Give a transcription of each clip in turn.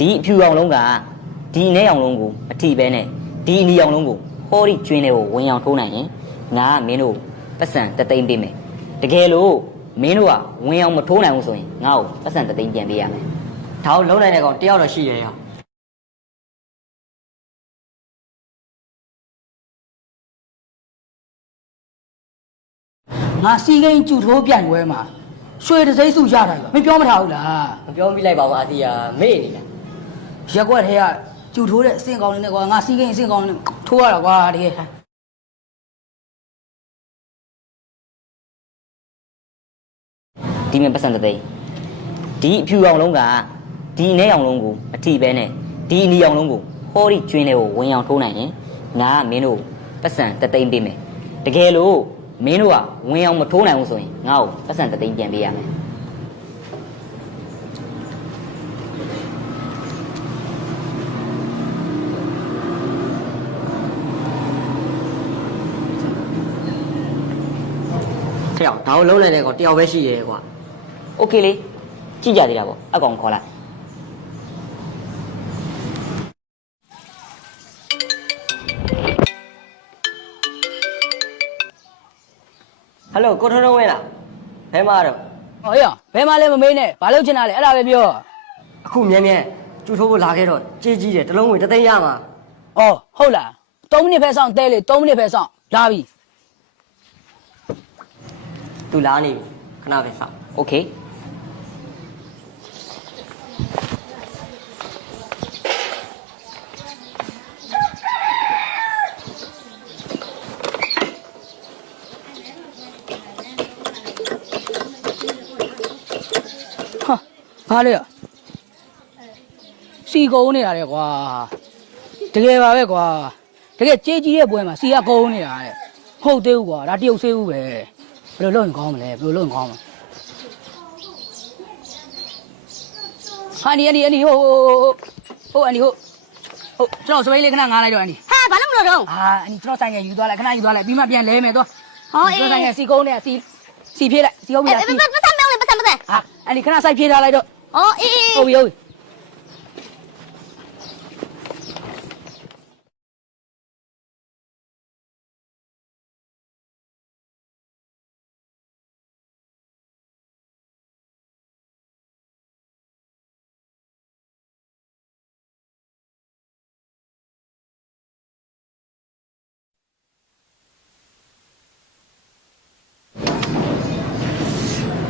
ဒီအဖြူအောင်လုံးကဒီအနဲ့အောင်လုံးကိုအထီပဲနဲ့ဒီအနီအောင်လုံးကိုဟောဒီကျွင်းလေးကိုဝင်အောင်ထိုးနိုင်ရင်ငါကမင်းတို့ပတ်စံတသိန်းပေးမယ်တကယ်လို့မင်းတို့ကဝင်အောင်မထိုးနိုင်ဘူးဆိုရင်ငါ့ကိုပတ်စံတသိန်းပြန်ပေးရမယ်ဒါကိုလုံးနိုင်တဲ့ကောင်တယောက်တော့ရှိရဲ့ရငါစီကိန်းကျူထိုးပြိုင်ပွဲမှာရွှေတစိမ့်စုရတာကမပြောမထားဘူးလားမပြောမိလိုက်ပါဘူးအာတီယာမေ့နေလား ရက်ွက်ထဲကကျူထိုးတဲ့အဆင့်ကောင်းနေနဲ့ကွာငါစီကိန်းအဆင့်ကောင်းနေထိုးရတာကွာတကယ်ဒီမြင်ပတ်စံတသိန်းဒီအဖြူအောင်လုံးကဒီအနဲ့အောင်လုံးကိုအထီပဲနဲ့ဒီအနီအောင်လုံးကိုဟောဒီကျွင်းလေးကိုဝင်အောင်ထိုးနိုင်ရင်ငါကမင်းတို့ပတ်စံတသိန်းပေးမယ်တကယ်လို့မင်းတို့ကဝင်အောင်မထိုးနိုင်ဘူးဆိုရင်ငါ့ကိုပတ်စံတသိန်းပြန်ပေးရမယ် ထက်အောင်ဒါကိုလုံးနိုင်တဲ့ကောင်တယောက်ပဲရှိရဲ့ကွာ โอเคလေကြည့်ကြသေးတာပေါ့အကောင်ခေါ်လိုက် ဟယ်လိုကိုထွန်းထွန်းဝင်းလားဘယ်မှာတော့ ဟောရဘယ်မှလည်းမမေးနဲ့ဘာလို့ချင်တာလဲအဲ့ဒါပဲပြော အခုမြဲမြဲကျူထိုးဖို့လာခဲ့တော့ကြေးကြီးတယ်တလုံးဝင်တသိန်းရမှာ ဩဟုတ်လား3မိနစ်ပဲစောင့်တဲလေ3မိနစ်ပဲစောင့်လာပြီ သူလာနေပြီခဏပဲစောင့် โอเค ဟာဘာလဲစီကုန်းနေရတယ်ကွာတကယ်ပါပဲကွာတကယ်ကြေးကြီးရဲ့ပွဲမှာစီကကုန်းနေတာတဲ့ဟုတ်သေးဘူးကွာဒါတရုပ်ဆေးဦးပဲ ဘယ်လိုလုပ်ရင်ကောင်းမလဲဘယ်လိုလုပ်ရင်ကောင်းမလဲဟာဒီအန်ဒီအန်ဒီဟိုဟိုအန်ဒီဟိုဟုတ်ကျွန်တော်စပိတ်လေးခဏငားလိုက်တော့အန်ဒီဟာဘာလို့မလို့တော့အာအန်ဒီကျွန်တော်ဆိုင်ငယ်ယူသွားလိုက်ခဏယူသွားလိုက်ပြီးမှပြန်လဲမယ်တော့ဟောအေးကျွန်တော်ဆိုင်ငယ်စီကုန်းနဲ့စီစီဖြည့်လိုက်စီဟုတ်ပြီလားစီပတ်ပတ်ပတ်မောင်းလေပတ်ပတ်ပတ်ဟာအန်ဒီခဏစိုက်ဖြည့်ထားလိုက်တော့ဟောအေးအေးဟုတ်ပြီဟုတ်ပြီ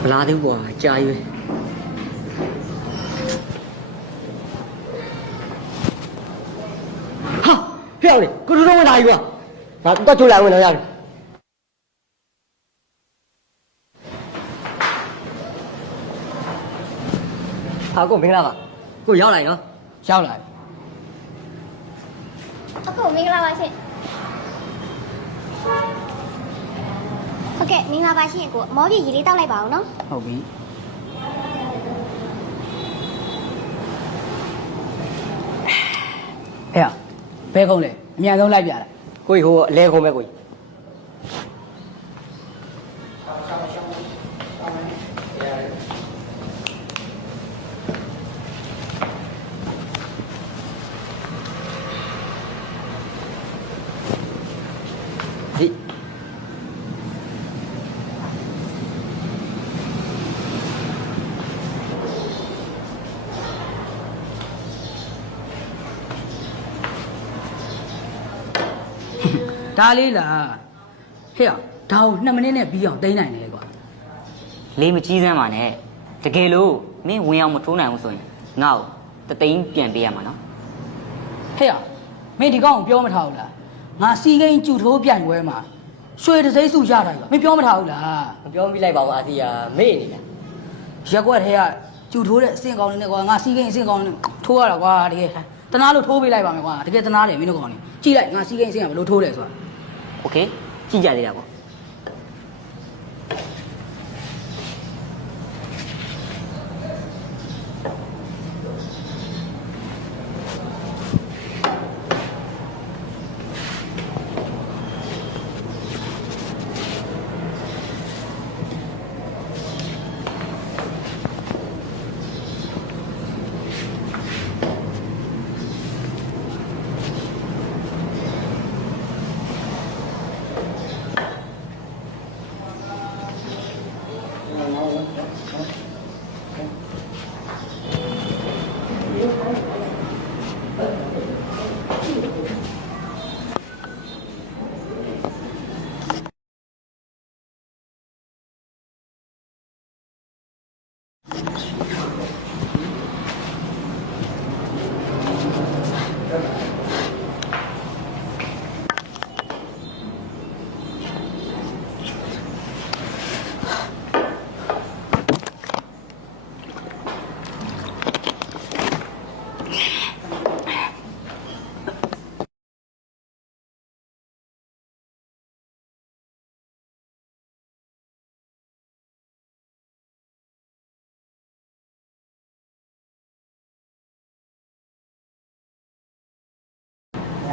မလာသေးဘူးကွာကြာရွေးဟာဖျောက်လေကိုထွန်းထွန်းဝင်းလာပြီကွာငါတော့ချိုးလိုက်ဝင်တော့ရတယ်ဟာကိုမင်္ဂလာပါကိုရောက်လာပြီနော်ရောက်လာပြီအခုမင်္ဂလာပါရှင် ဟုတ်ကဲ့မင်္ဂလာပါရှင်ကိုမော်ကြီးရေလေးတောက်လိုက်ပါအောင်နော်ဟုတ်ပြီဟဲ့ဘယ်ကုန်းလဲအမြန်ဆုံးလိုက်ပြတာကိုကြီးဟိုအလဲခုံးပဲကိုကြီး ဒါလေးလားဟဲ့ဒါကို2မိနစ်နဲ့ပြီးအောင်တိန်းနိုင်တယ်ကွာလေးမကြီးစမ်းပါနဲ့တကယ်လို့မင်းဝင်အောင်မထိုးနိုင်ဘူးဆိုရင်ငါ့ကိုတသိန်းပြန်ပေးရမှာနော်ဟဲ့မင်းဒီကောင်ကိုပြောမထားဘူးလားငါစီကိန်းကျူထိုးပြိုင်ပွဲမှာရွှေတစိမ့်စုရတာကမပြောမထားဘူးလားမပြောမိလိုက်ပါဘူးအာတီယာမေ့နေလားရက်ွက်ထဲကကျူထိုးတဲ့အဆင့်ကောင်းနေနဲ့ကွာငါစီကိန်းအဆင့်ကောင်းနေထိုးရတာကွာတကယ် တနာလို့ထိုးပေးလိုက်ပါမယ်ကွာတကယ်တနာတယ်မင်းတို့ကောင်နေကြည့်လိုက်ငါစီကိန်းအဆင့်ကဘယ်လိုထိုးတယ်ဆိုတာ โอเคကြည့်ကြသေးတာပေါ့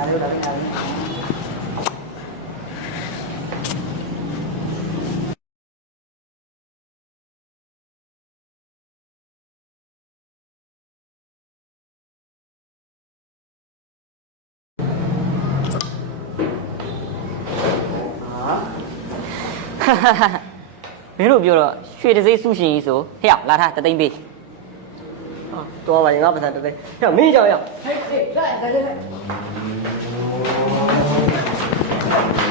ဒါလေးဒါလေးဒါလေးမင်းတို့ပြောတော့ရွှေတစိမ့်စုရှင်ကြီးဆိုဟဲ့ရောက်လာထားတသိမ့်ပေးဟာတော့ပါရင်ငါပတ်သက်တယ်ဟဲ့မင်းကြောက်ရဟေးဟေးလိုက်လိုက်လို က်